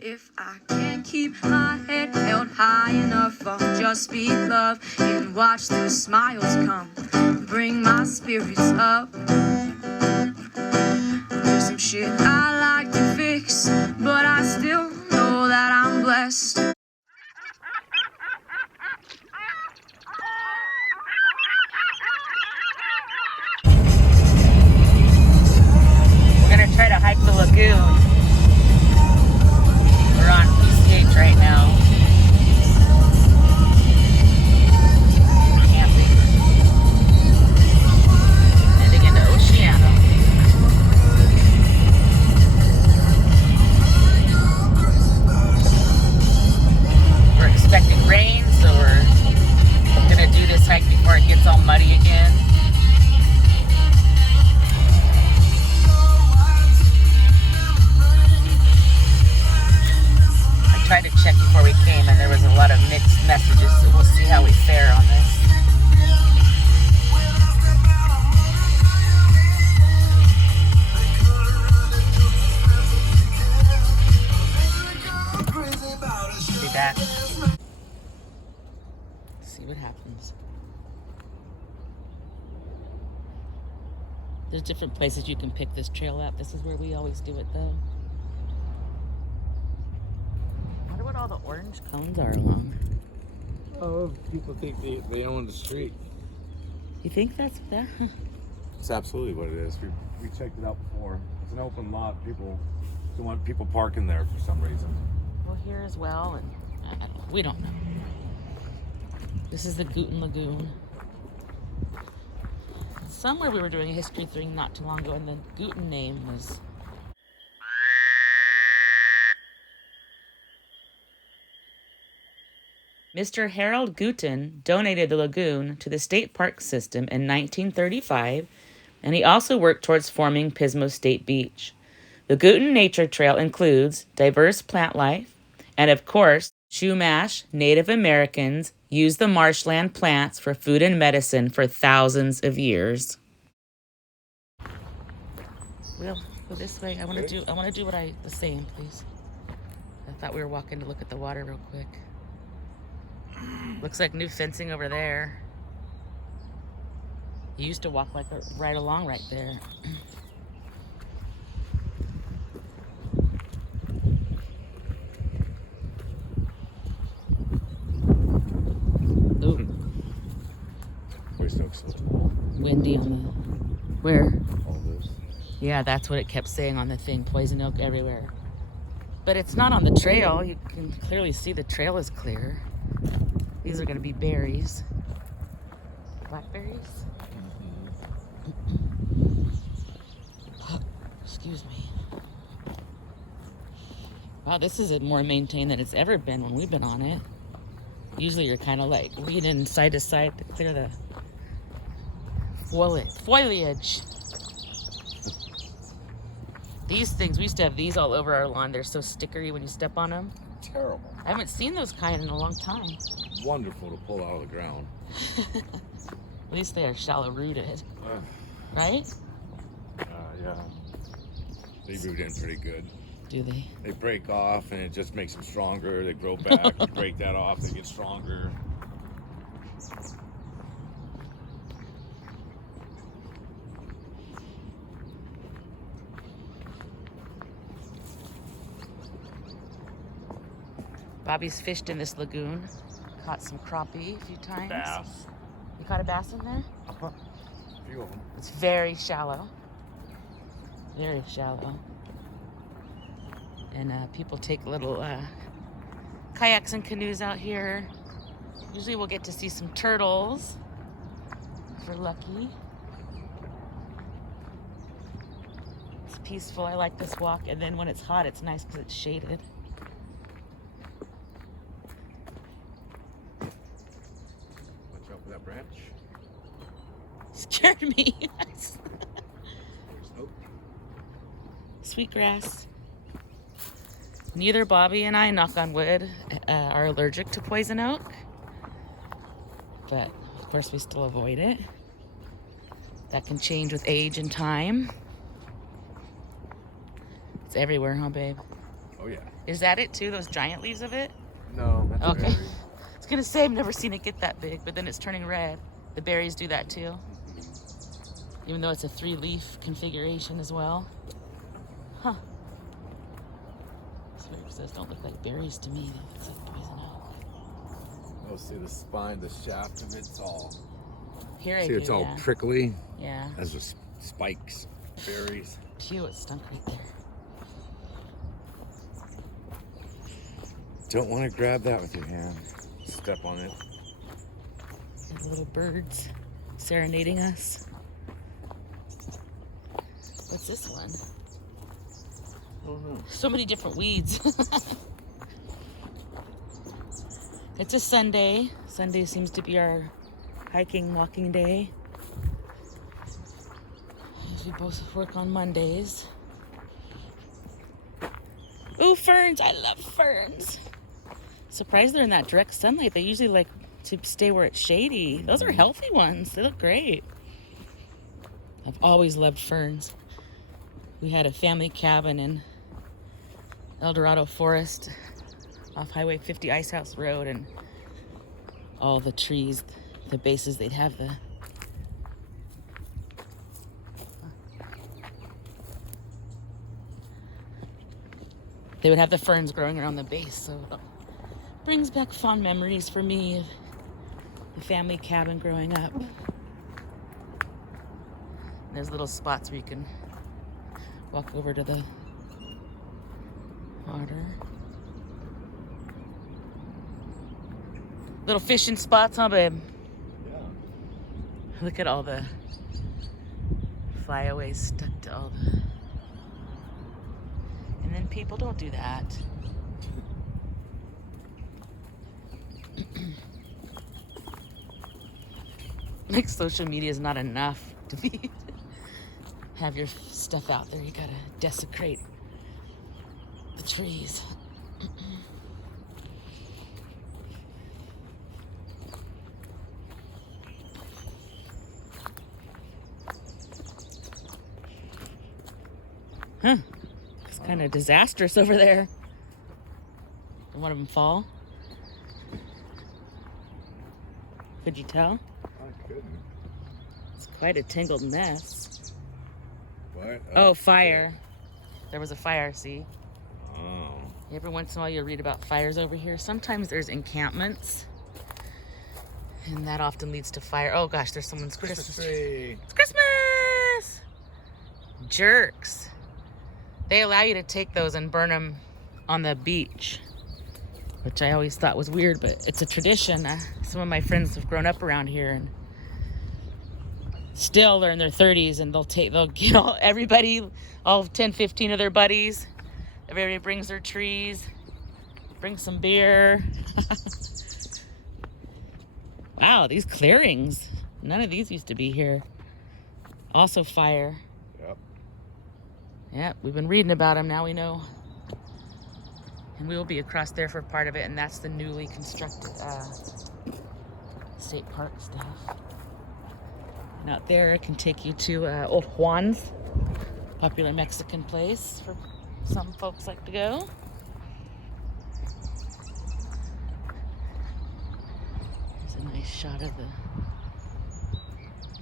If I can't keep my head held high enough, I'll just speak love and watch the smiles come, bring my spirits up. There's some shit I like to fix, but I still know that I'm blessed. We're gonna try to hike the lagoon. We're on PCH right now. Camping. Heading into Oceano. We're expecting rain, so we're gonna do this hike before it gets all muddy again. I tried to check before we came and there was a lot of mixed messages, so we'll see how we fare on this. Be back. See what happens. There's different places you can pick this trail at. This is where we always do it though. I wonder what all the orange cones are along. Oh, people think they own the street. You think that's that? It's absolutely what it is. We checked it out before. It's an open lot. People don't want people parking there for some reason. Well, here as well, and we don't know. This is the Guiton Lagoon. Somewhere we were doing a history thing not too long ago, and the Guiton name was... Mr. Harold Guiton donated the lagoon to the state park system in 1935, and he also worked towards forming Pismo State Beach. The Guiton Nature Trail includes diverse plant life, and of course, Chumash Native Americans used the marshland plants for food and medicine for thousands of years. We'll go this way. I want to do the same, please. I thought we were walking to look at the water real quick. Looks like new fencing over there. You used to walk like right along right there. Ooh. Windy on the... Where? All this. Yeah, that's what it kept saying on the thing. Poison oak everywhere. But it's not on the trail. You can clearly see the trail is clear. These are going to be berries. Blackberries? Excuse me. Wow, this is more maintained than it's ever been when we've been on it. Usually you're kind of like leaning side to side to clear the foliage. These things, we used to have these all over our lawn. They're so stickery when you step on them. Terrible. I haven't seen those kind in a long time. Wonderful to pull out of the ground. At least they are shallow rooted. Right? Yeah. They root in pretty good. Do they? They break off and it just makes them stronger. They grow back. You break that off, they get stronger. Bobby's fished in this lagoon. Caught some crappie a few times. Bass. You caught a bass in there? A few of them. It's very shallow. Very shallow. And people take little kayaks and canoes out here. Usually we'll get to see some turtles if we're lucky. It's peaceful. I like this walk. And then when it's hot, it's nice because it's shaded. Watch out for that branch. Scared me. There's oak. Sweetgrass. Neither Bobby and I, knock on wood, are allergic to poison oak. But, of course, we still avoid it. That can change with age and time. It's everywhere, huh, babe? Oh yeah. Is that it too? Those giant leaves of it? No, that's Okay. berry. I was gonna say I've never seen it get that big, but then it's turning red. The berries do that too, even though it's a 3-leaf configuration as well. Huh. It's weird because those don't look like berries to me. It's like poison oak. Oh, see the spine, the shaft of it's all. Here I See, do, it's all yeah. prickly. Yeah. Has the spikes, berries. Phew, it stunk right there. Don't want to grab that with your hand. Step on it. The little birds serenading us. What's this one? Oh no. So many different weeds. It's a Sunday. Sunday seems to be our hiking, walking day. We both work on Mondays. Ooh, ferns! I love ferns. Surprised they're in that direct sunlight. They usually like to stay where it's shady. Those are healthy ones. They look great. I've always loved ferns. We had a family cabin in El Dorado Forest off Highway 50 Icehouse Road, and all the trees, the bases, they'd have they would have the ferns growing around the base, so it brings back fond memories for me of the family cabin growing up. There's little spots where you can walk over to the water. Little fishing spots, huh, babe? Yeah. Look at all the flyaways stuck to all the... And then people don't do that. Like social media is not enough to be have your stuff out there. You gotta desecrate the trees. Huh. It's kind of disastrous over there. Did one of them fall? Could you tell? I couldn't. It's quite a tangled mess. What? Oh, fire. There was a fire, see? Oh. Every once in a while you'll read about fires over here. Sometimes there's encampments, and that often leads to fire. Oh gosh, there's someone's Christmas tree. It's Christmas! Jerks. They allow you to take those and burn them on the beach, which I always thought was weird, but it's a tradition. Some of my friends have grown up around here, and still they're in their 30s, and they'll get all 10, 15 of their buddies. Everybody brings their trees, brings some beer. Wow, these clearings. None of these used to be here. Also fire. Yep, we've been reading about them, now we know. And we will be across there for part of it, and that's the newly constructed state park stuff. And out there, it can take you to Old Juan's, popular Mexican place for some folks like to go. There's a nice shot of the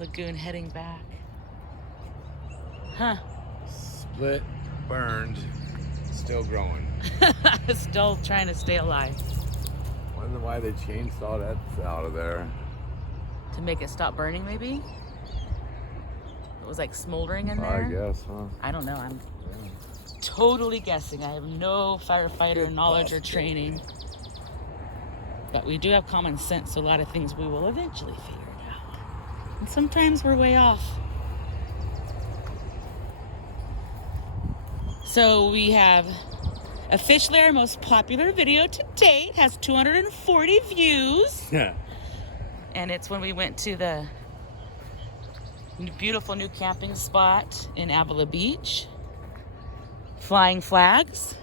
lagoon heading back. Huh. Split, burned, still growing. Still trying to stay alive. Wonder why they chainsaw that out of there. To make it stop burning, maybe? It was like smoldering in there? I guess, huh? I don't know. I'm totally guessing. I have no firefighter knowledge or training. But we do have common sense, so a lot of things we will eventually figure it out. And sometimes we're way off. So we have officially our most popular video to date, has 240 views. Yeah. And it's when we went to the beautiful new camping spot in Avila Beach. Flying Flags.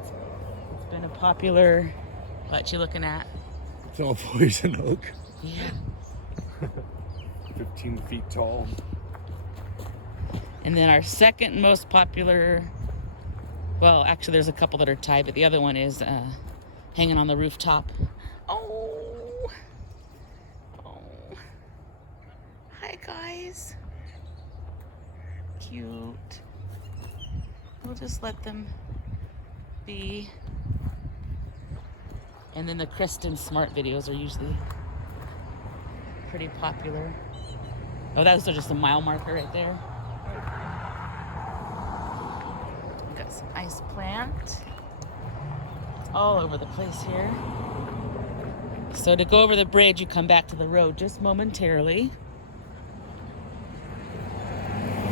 It's been a popular, what you looking at? It's all poison oak. Yeah. 15 feet tall. And then our second most popular Well, actually, there's a couple that are tied, but the other one is hanging on the rooftop. Oh. Oh. Hi, guys. Cute. We'll just let them be. And then the Kristen Smart videos are usually pretty popular. Oh, that was just a mile marker right there. We've got some ice plant. It's all over the place here. So to go over the bridge, you come back to the road just momentarily.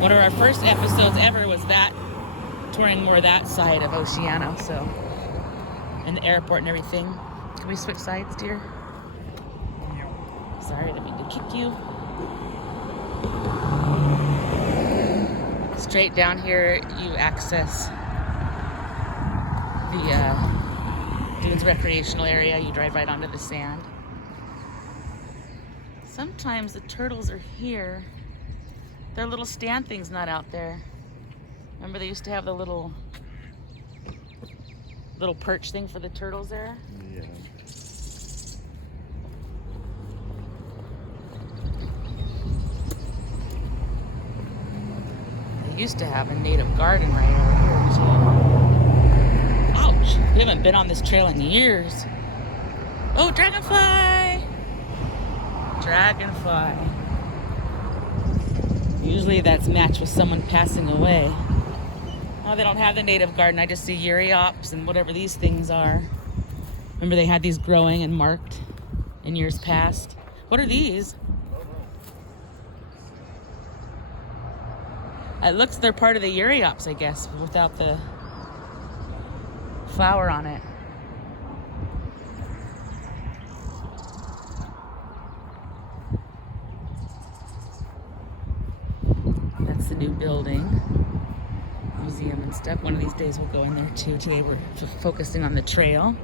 One of our first episodes ever was that, touring more that side of Oceano, so, and the airport and everything. Can we switch sides, dear? Sorry, I didn't mean to kick you. Straight down here, you access the Dunes recreational area. You drive right onto the sand. Sometimes the turtles are here. Their little stand thing's not out there. Remember they used to have the little perch thing for the turtles there? Yeah. They used to have a native garden right over here too. Ouch! We haven't been on this trail in years. Oh, dragonfly! Dragonfly. Usually that's matched with someone passing away. Oh, they don't have the native garden. I just see Euryops and whatever these things are. Remember they had these growing and marked in years past. What are these? It looks they're part of the Euryops, I guess, without the flower on it. That's the new building, museum and stuff. One of these days we'll go in there too. Today we're focusing on the trail.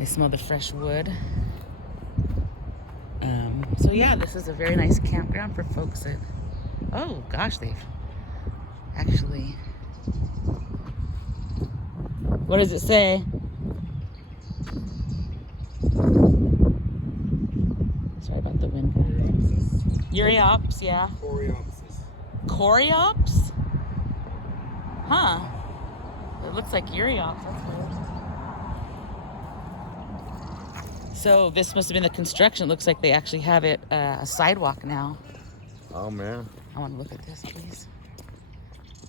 I smell the fresh wood. So yeah, this is a very nice campground for folks that, oh gosh, they've actually, what does it say? Sorry about the wind. Euryops, yeah. Coreopsis. Huh. It looks like Euryops, that's weird. So this must have been the construction. It looks like they actually have it a sidewalk now. Oh man. I want to look at this, please.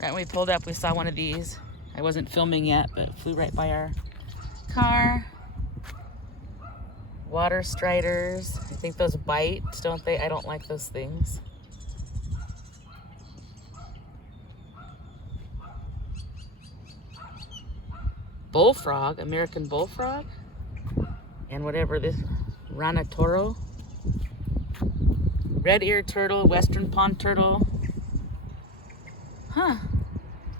Right when we pulled up, we saw one of these. I wasn't filming yet, but it flew right by our car. Water striders. I think those bite, don't they? I don't like those things. Bullfrog, American bullfrog. And whatever this, Rana toro. Red-eared turtle, western pond turtle. Huh.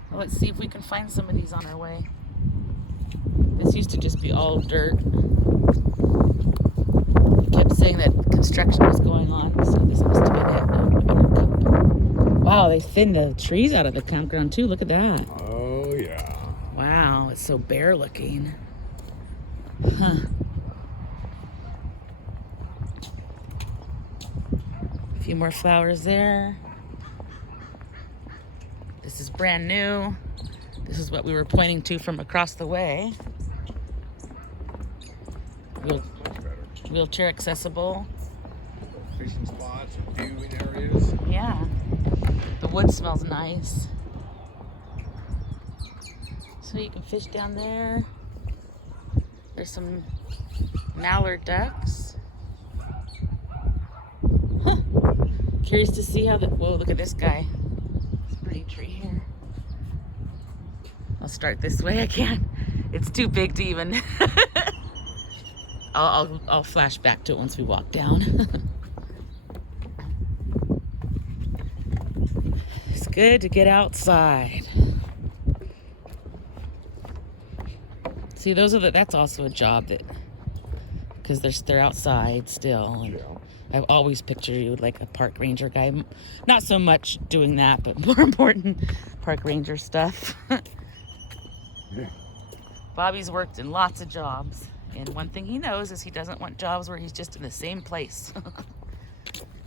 Well, let's see if we can find some of these on our way. This used to just be all dirt. He kept saying that construction was going on, so this must have been it. Wow, they thinned the trees out of the campground too. Look at that. Oh yeah. Wow, it's so bare looking. Huh. A few more flowers there. This is brand new. This is what we were pointing to from across the way. Wheelchair accessible. Fishing spots and viewing areas. Yeah. The wood smells nice. So you can fish down there. There's some mallard ducks. Huh. Curious to see how the, whoa, look at this guy. It's a pretty tree here. I'll start this way again. It's too big to even. I'll flash back to it once we walk down. It's good to get outside. See, that's also a job that, because they're outside still, and I've always pictured you like a park ranger guy. Not so much doing that, but more important, park ranger stuff. Bobby's worked in lots of jobs. And one thing he knows is he doesn't want jobs where he's just in the same place.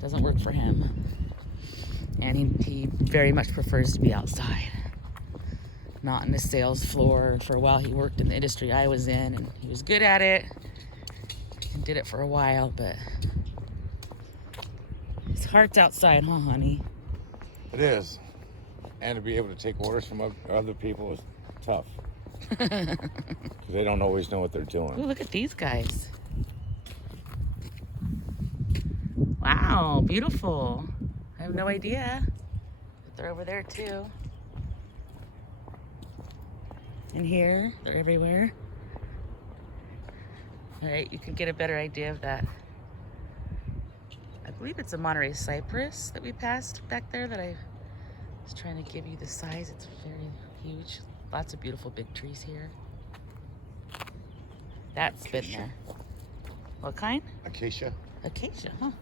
Doesn't work for him. And he very much prefers to be outside. Not in the sales floor. For a while he worked in the industry I was in, and he was good at it. And did it for a while, but his heart's outside, huh, honey? It is. And to be able to take orders from other people is tough. Because they don't always know what they're doing. Ooh, look at these guys. Wow, beautiful. I have no idea. But they're over there too. And here, they're everywhere. All right, you can get a better idea of that. I believe it's a Monterey cypress that we passed back there that I was trying to give you the size. It's very huge. Lots of beautiful big trees here. That's been there. What kind? Acacia. Acacia, huh?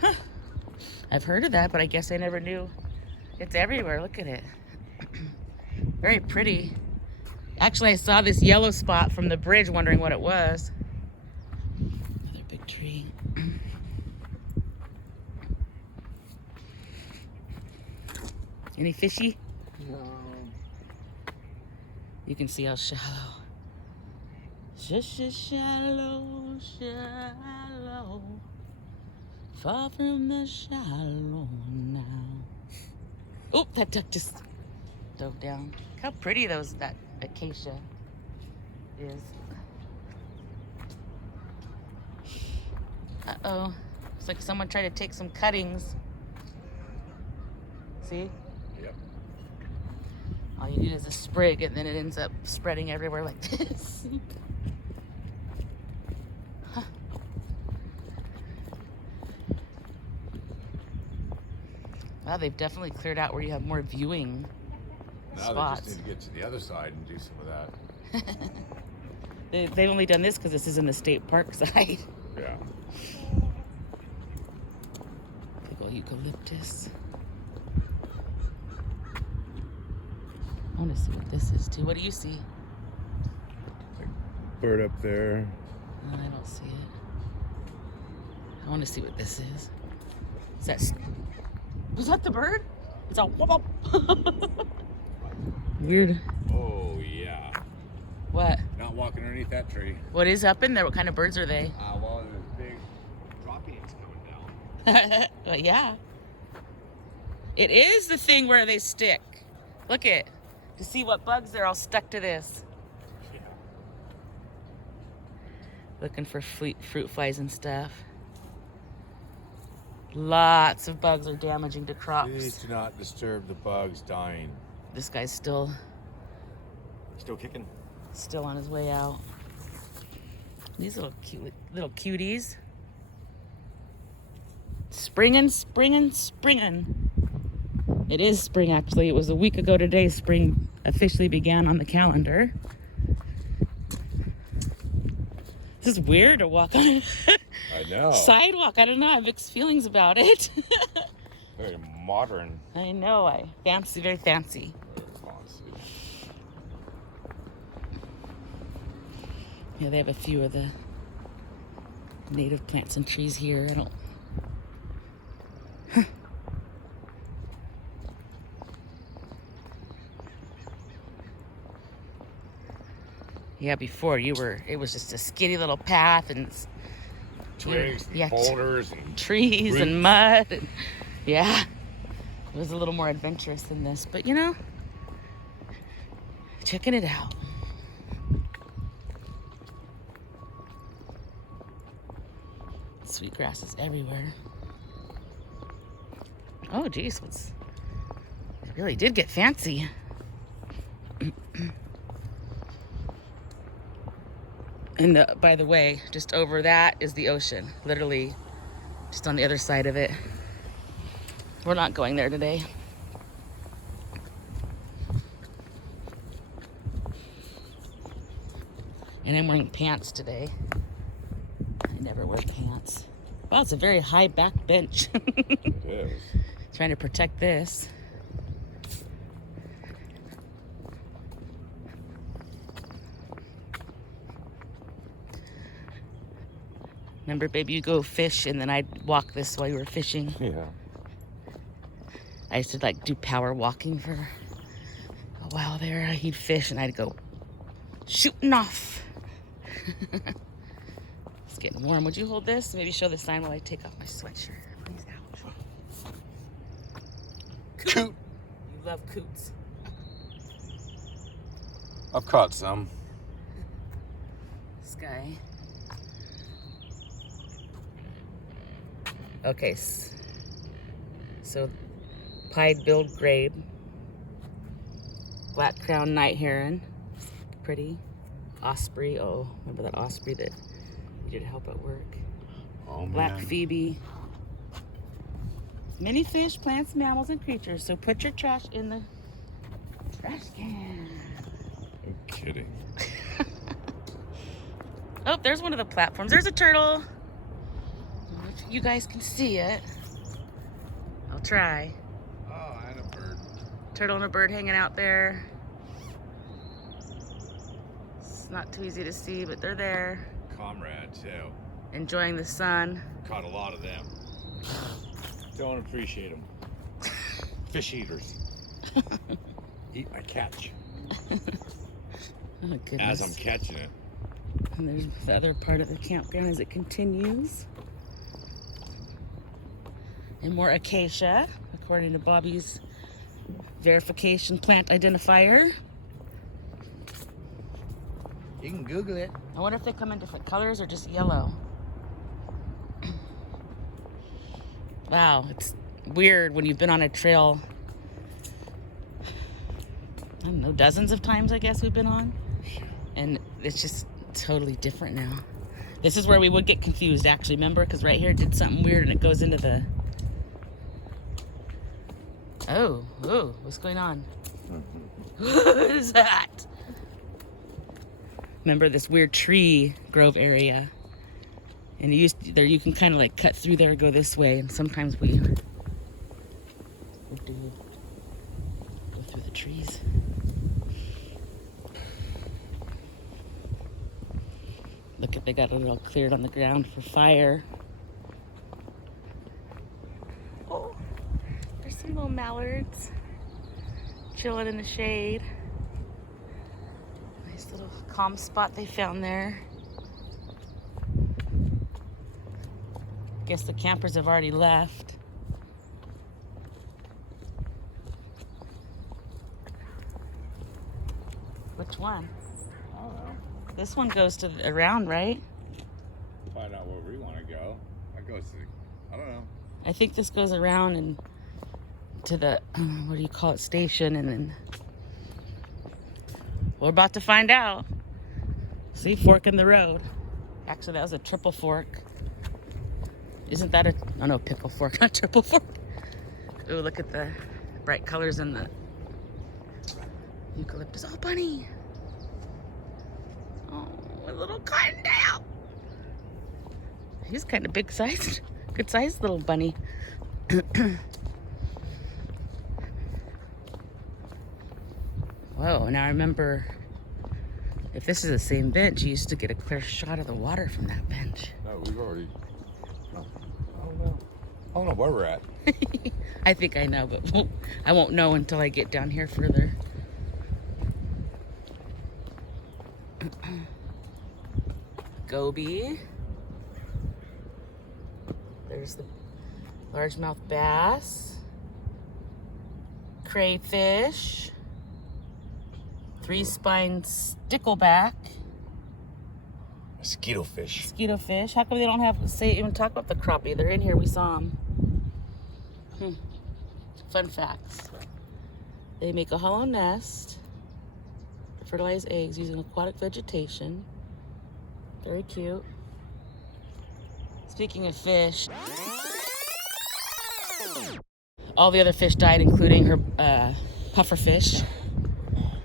Huh. I've heard of that, but I guess I never knew. It's everywhere. Look at it. Very pretty. Actually, I saw this yellow spot from the bridge, wondering what it was. Another big tree. Any fishy? No. You can see how shallow. Shallow, shallow. Far from the shallow now. Oh, that duck just dove down. Look how pretty that acacia is. Uh-oh. Looks like someone tried to take some cuttings. See? Yep. All you need is a sprig, and then it ends up spreading everywhere like this. Huh. Wow, they've definitely cleared out where you have more viewing spots. They just need to get to the other side and do some of that. They've only done this because this is in the state park side. Yeah. Big old eucalyptus. I want to see what this is too. What do you see? Bird up there. I don't see it. I want to see what this is. Is that? Was that the bird? It's all whoop whoop. Weird. Oh yeah. What? Not walking underneath that tree. What is up in there? What kind of birds are they? Well, there's big droppings coming down. But yeah. It is the thing where they stick. Look at. To see what bugs are all stuck to this. Yeah. Looking for fruit flies and stuff. Lots of bugs are damaging to crops. Please do not disturb the bugs dying. This guy's still kicking. Still on his way out. These little cuties. Springin'. It is spring, actually. It was a week ago today. Spring officially began on the calendar. This is weird to walk on a I know. sidewalk. I don't know. I have mixed feelings about it. Very modern. I know. Very fancy. Yeah, they have a few of the native plants and trees here. I don't... Huh. Yeah, before it was just a skinny little path and Twigs and boulders and trees roots. And mud. And, yeah, it was a little more adventurous than this, but you know, checking it out. Sweetgrass is everywhere. Oh, geez, it really did get fancy. And by the way, just over that is the ocean, literally just on the other side of it. We're not going there today. And I'm wearing pants today. I never wear pants. Wow, it's a very high back bench. It is. Trying to protect this. Remember, baby, you go fish and then I'd walk this while you were fishing. Yeah. I used to like do power walking for a while there. He'd fish and I'd go shooting off. It's getting warm. Would you hold this? Maybe show the sign while I take off my sweatshirt. Please, ouch. Coot. You love coots. I've caught some. This guy. Okay, so pied-billed grabe, black crown night heron, pretty, osprey. Oh, remember that osprey that you did help at work? Oh, man. Black phoebe. Many fish, plants, mammals, and creatures. So put your trash in the trash can. You're kidding. Oh, there's one of the platforms. There's a turtle. You guys can see it. I'll try. Oh, and a bird. Turtle and a bird hanging out there. It's not too easy to see, but they're there. Comrade, too. Enjoying the sun. Caught a lot of them. Don't appreciate them. Fish eaters. Eat my catch. Oh, goodness. As I'm catching it. And there's the other part of the campground as it continues. And more acacia, according to Bobby's verification plant identifier. You can Google it. I wonder if they come in different colors or just yellow. Wow, it's weird when you've been on a trail, I don't know, dozens of times I guess we've been on. And it's just totally different now. This is where we would get confused, actually, remember? Because right here it did something weird and it goes into the... Oh, what's going on? What is that? Remember this weird tree grove area? And you can kind of like cut through there, go this way, and sometimes we do go through the trees. Look at, they got it all cleared on the ground for fire. Oh, there's some little mallards chilling in the shade. Nice little calm spot they found there. Guess the campers have already left. Which one? I don't know. This one goes to around, right? Find out where we want to go. I go to, I don't know. I think this goes around and to the, what do you call it, station, and then we're about to find out. See, fork in the road. Actually, that was a triple fork. Isn't that a, oh no, pickle fork, not triple fork. Ooh, look at the bright colors in the eucalyptus. Oh, bunny. Oh, a little Cottontail. He's kind of big sized. Good sized little bunny. Whoa, now I remember, if this is the same bench, you used to get a clear shot of the water from that bench. No, we've already, I don't know. I don't know where we're at. I think I know, but I won't know until I get down here further. Goby. There's the largemouth bass. Crayfish. Three-spined stickleback. Mosquito fish. Mosquito fish. How come they don't have even talk about the crappie? They're in here. We saw them. Fun facts. They make a hollow nest to fertilize eggs using aquatic vegetation. Very cute. Speaking of fish, all the other fish died, including her puffer fish.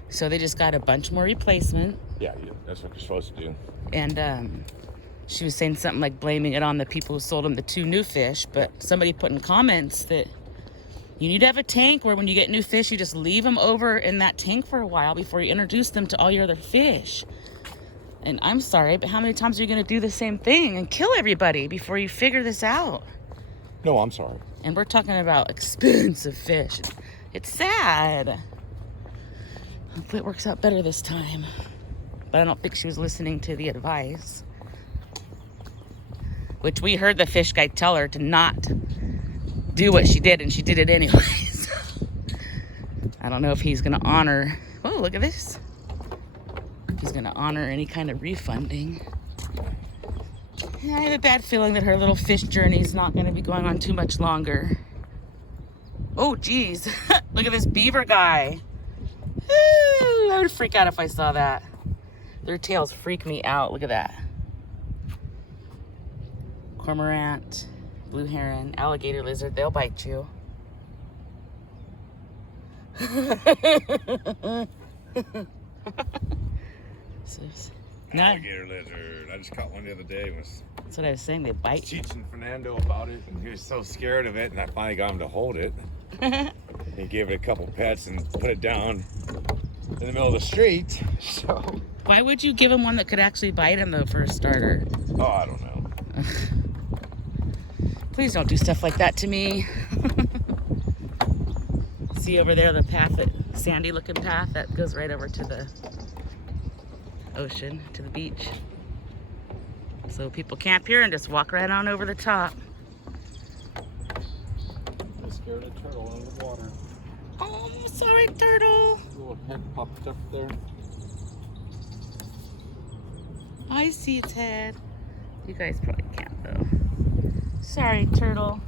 So they just got a bunch more replacement. Yeah, that's what you're supposed to do. And she was saying something like blaming it on the people who sold him the 2 new fish, but somebody put in comments that you need to have a tank where when you get new fish, you just leave them over in that tank for a while before you introduce them to all your other fish. And I'm sorry, but how many times are you going to do the same thing and kill everybody before you figure this out? No, I'm sorry. And we're talking about expensive fish. It's sad. Hopefully it works out better this time. But I don't think she was listening to the advice. Which we heard the fish guy tell her to not do what she did, and she did it anyways. I don't know if he's going to honor... Oh, look at this. If he's going to honor any kind of refunding. Yeah, I have a bad feeling that her little fish journey is not going to be going on too much longer. Oh, geez. Look at this beaver guy. Ooh, I would freak out if I saw that. Their tails freak me out. Look at that. Cormorant, blue heron, alligator lizard. They'll bite you. Alligator lizard. I just caught one the other day. That's what I was saying. They bite you. Teaching Fernando about it, and he was so scared of it, and I finally got him to hold it. He gave it a couple pets and put it down in the middle of the street. So. Why would you give him one that could actually bite him though, for a starter? Oh, I don't know. Please don't do stuff like that to me. See over there the path, that sandy looking path that goes right over to the ocean, to the beach. So people camp here and just walk right on over the top. I scared a turtle out of the water. Oh, sorry, turtle. Little head popped up there. I see its head. You guys probably can't though. Sorry, turtle.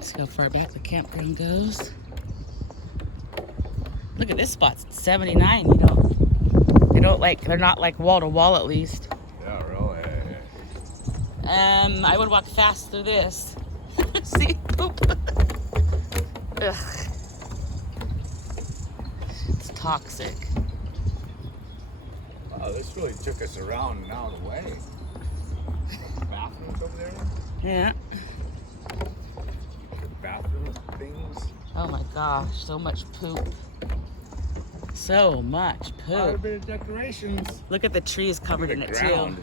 See how far back the campground goes. Look at this spot. It's 79. They're not like wall to wall at least. Yeah, really. I would walk fast through this. See? Poop. Ugh. It's toxic. Wow, this really took us around and out of the way. Bathrooms over there? Yeah. Bathroom things. Oh my gosh, so much poop. So much Quite a poop. bit of decorations. Look at the trees covered in it too.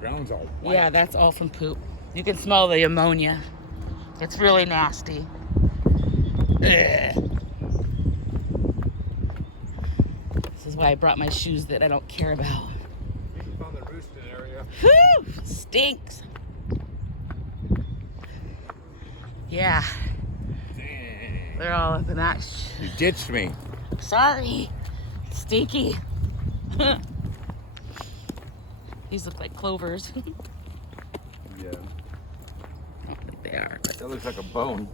Ground's all white. Yeah, that's all from poop. You can smell the ammonia. It's really nasty. Ugh. This is why I brought my shoes that I don't care about. We found the roosting area. Whew! Stinks. Yeah, Dang. they're all up in that. You ditched me. Sorry. Stinky. These look like clovers. Yeah. I don't think they are, but That looks like a bone.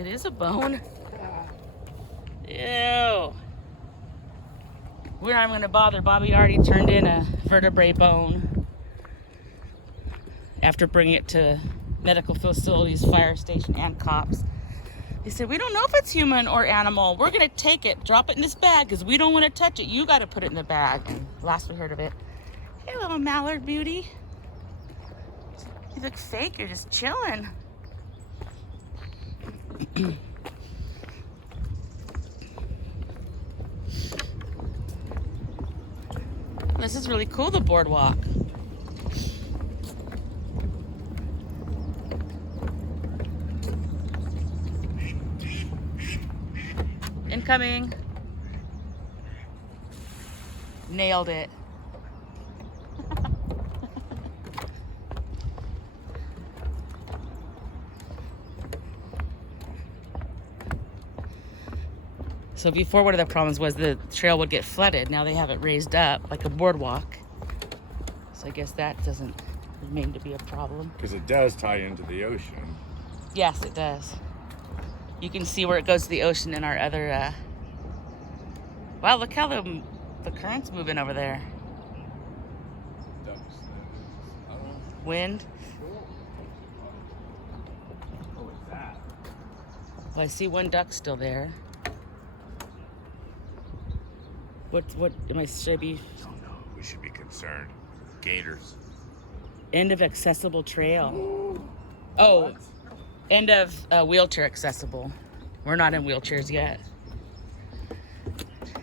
it is a bone. Ew. We're not even going to bother. Bobby already turned in a vertebrae bone after bringing it to medical facilities, fire station, and cops. They said, we don't know if it's human or animal. We're going to take it, drop it in this bag because we don't want to touch it. You got to put it in the bag. And last we heard of it, hey, little mallard beauty. You look fake. You're just chilling. This is really cool, the boardwalk. Incoming. Nailed it. So before, one of the problems was the trail would get flooded. Now they have it raised up like a boardwalk. So I guess that doesn't remain to be a problem. Because it does tie into the ocean. Yes, it does. You can see where it goes to the ocean in our other... Wow, look how the current's moving over there. Wind. What was that? Well, I see one duck still there. What am I, should I be? Oh no, we should be concerned. Gators. End of accessible trail. Oh, What? end of wheelchair accessible. We're not in wheelchairs yet.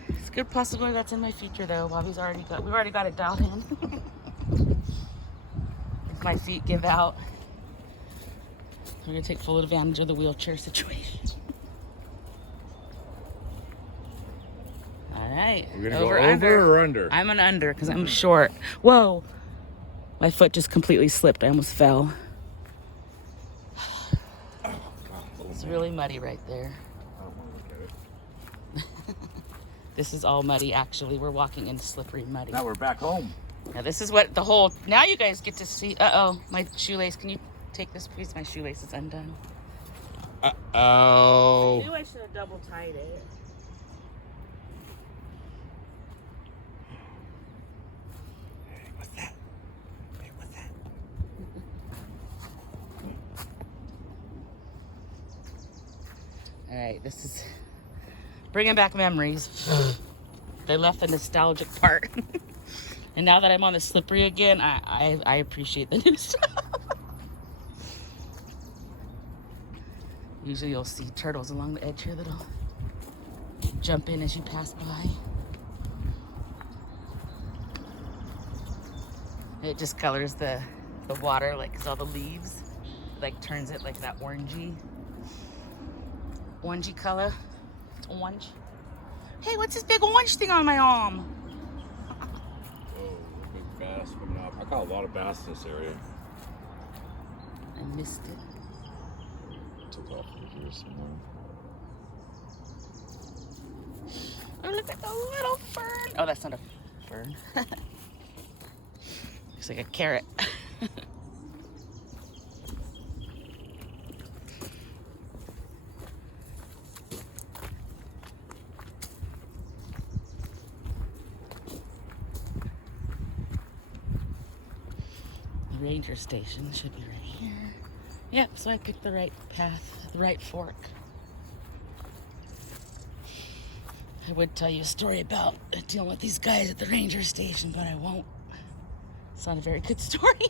It's a good possibility that's in my future though. We've already got it dialed in. If my feet give out, we're gonna take full advantage of the wheelchair situation. All right. We're gonna go over or under? I'm an under because I'm short. Whoa. My foot just completely slipped. I almost fell. It's really muddy right there. I don't want to look at it. This is all muddy, actually. We're walking in slippery muddy. Now we're back home. Now this is what the whole... Now you guys get to see... Uh-oh, my shoelace. Can you take this, please? My shoelace is undone. Uh-oh. I knew I should have double tied it. Hey, what's that? Hey, what's that? All right, this is bringing back memories. They left the nostalgic part. And now that I'm on the slippery again, I appreciate the new stuff. Usually you'll see turtles along the edge here that'll jump in as you pass by. It just colors the water, like, 'cause all the leaves, like, turns it like that orangey color. It's orange. Hey, what's this big orange thing on my arm? Oh, big bass coming up. I caught a lot of bass in this area. I missed it. Took off over here somewhere. Oh, look at the little fern. Oh, that's not a fern. Looks like a carrot. The ranger station should be right here. Yep, so I picked the right path, the right fork. I would tell you a story about dealing with these guys at the ranger station, but I won't. It's not a very good story.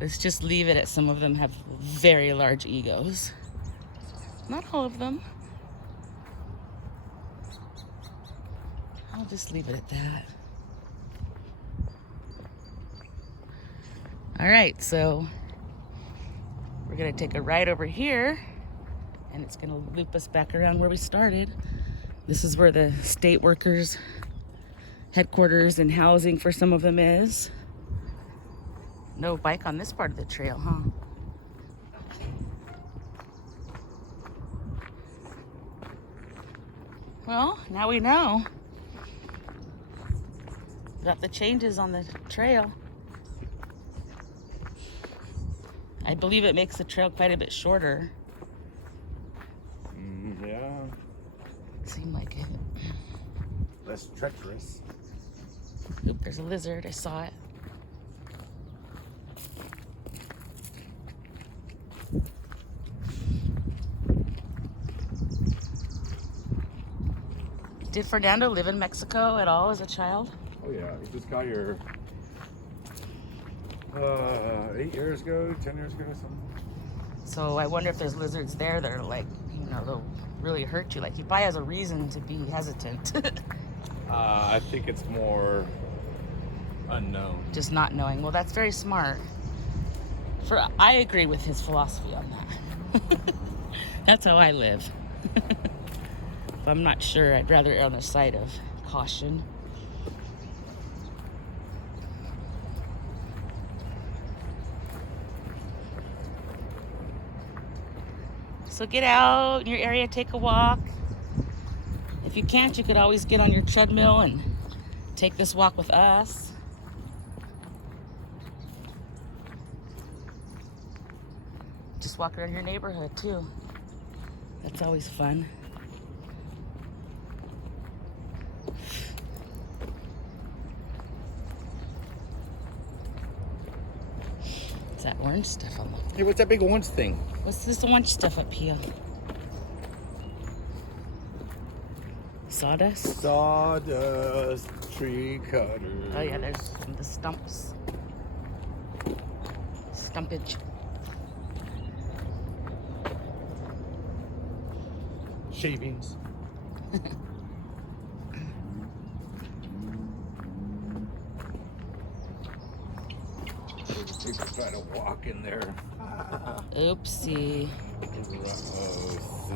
Let's just leave it at some of them have very large egos. Not all of them. I'll just leave it at that. All right, so we're gonna take a ride over here and it's gonna loop us back around where we started. This is where the state workers' headquarters and housing for some of them is. No bike on this part of the trail, huh? Well, now we know. Got the changes on the trail. I believe it makes the trail quite a bit shorter. Yeah. Seemed like it. Less treacherous. Oop, there's a lizard. I saw it. Did Fernando live in Mexico at all as a child? Oh yeah, you just got your 8 years ago, 10 years ago, something. So I wonder if there's lizards there that are like, you know, they'll really hurt you. Like he probably has a reason to be hesitant. I think it's more unknown. Just not knowing. Well, that's very smart. I agree with his philosophy on that. That's how I live. If I'm not sure, I'd rather err on the side of caution. So get out in your area, take a walk. If you can't, you could always get on your treadmill and take this walk with us. Just walk around your neighborhood too. That's always fun. It's that orange stuff on the... Hey, what's that big orange thing? What's this orange stuff up here? Sawdust. Sawdust tree cutters. Oh yeah, there's the stumps. Stumpage. Shavings. People try to walk in there. Oopsie.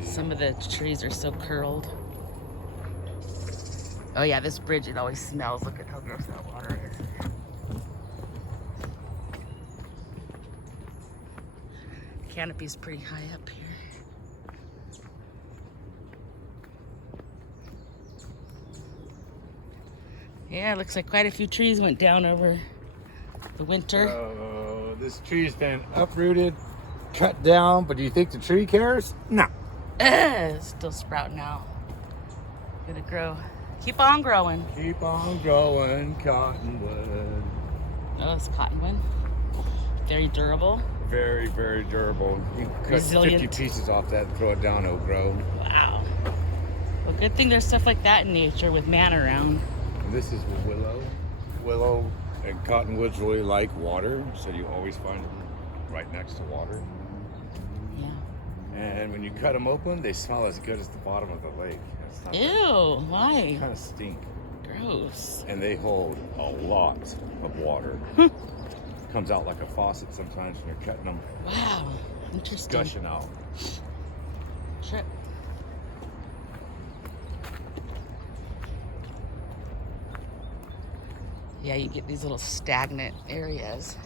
Some of the trees are so curled. Oh yeah, this bridge, it always smells. Look at how gross that water is. Canopy's pretty high up here. Yeah, it looks like quite a few trees went down over the winter. Oh, this tree's been uprooted, cut down, but do you think the tree cares? No. It's still sprouting out. Gonna grow. Keep on growing. Keep on growing, cottonwood. Oh, it's cottonwood. Very durable. Very, very durable. You can cut Resilient. 50 pieces off that and throw it down, it'll grow. Wow. Well, good thing there's stuff like that in nature with man around. And this is willow. Willow and cottonwoods really like water, so you always find them right next to water. Yeah. And when you cut them open, they smell as good as the bottom of the lake. It's not Ew, why? kind of stink. Gross. And they hold a lot of water. Comes out like a faucet sometimes when you're cutting them. Wow. It's Interesting. gushing out. Trip. Yeah, you get these little stagnant areas.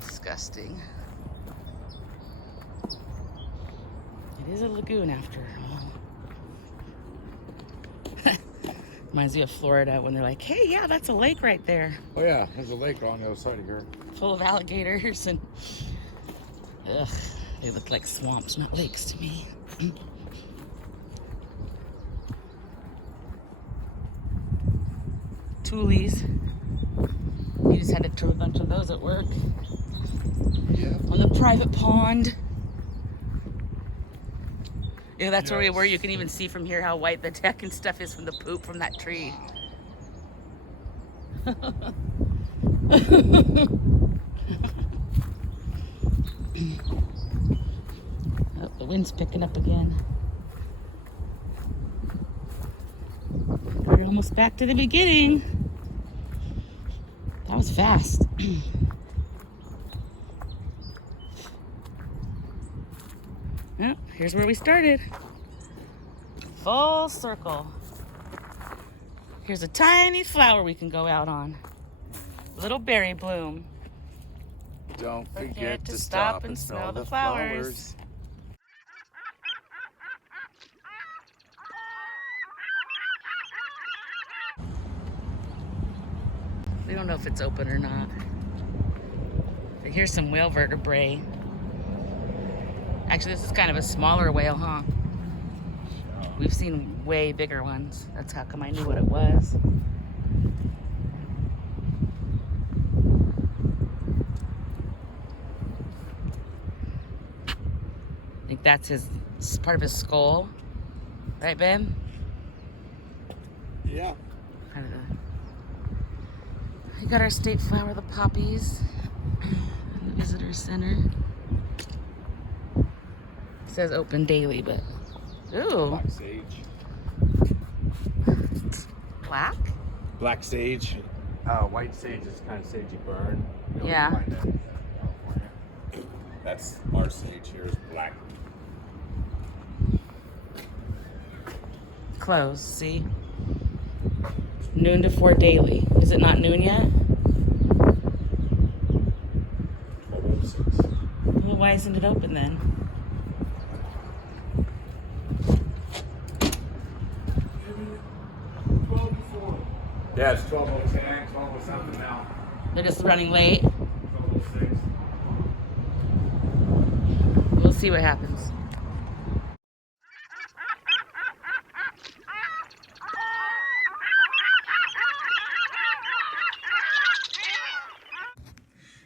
Disgusting. It is a lagoon after all. Reminds me of Florida when they're like, hey, yeah, that's a lake right there. Oh yeah, there's a lake on the other side of here. Full of alligators and ugh, they look like swamps, not lakes to me. Toolies. You just had to throw a bunch of those at work. Yeah. On the private pond. Yeah, that's where we Yes. were. You can even see from here how white the deck and stuff is from the poop from that tree. Oh, the wind's picking up again. We're almost back to the beginning. That was fast. Oh, here's where we started. Full circle. Here's a tiny flower we can go out on. Little berry bloom. Don't Forget to stop and smell the flowers. We don't know if it's open or not. But here's some whale vertebrae. Actually, this is kind of a smaller whale, huh? We've seen way bigger ones. That's how come I knew what it was. I think that's it's part of his skull. Right, Ben? Yeah. Kind of we got our state flower, the poppies, in the visitor center. It says open daily, but ooh, Black sage. black? Black sage. White sage is kind of sage you burn. You don't Yeah. find that in California. That's our sage here is black. Closed. See, noon to 4 daily. Is it not noon yet? 1206. Well, why isn't it open then? Yeah, it's 12:10, 12 something now. They're just running late. 12:06. We'll see what happens.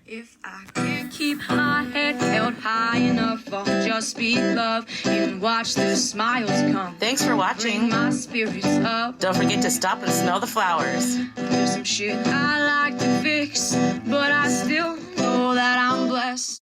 If I can't keep my head held high enough, I'll just speak love and watch the smiles come. Thanks for Bring watching. my spirits up. Don't forget to stop and smell the flowers. There's some shit I like to fix, but I still know that I'm blessed.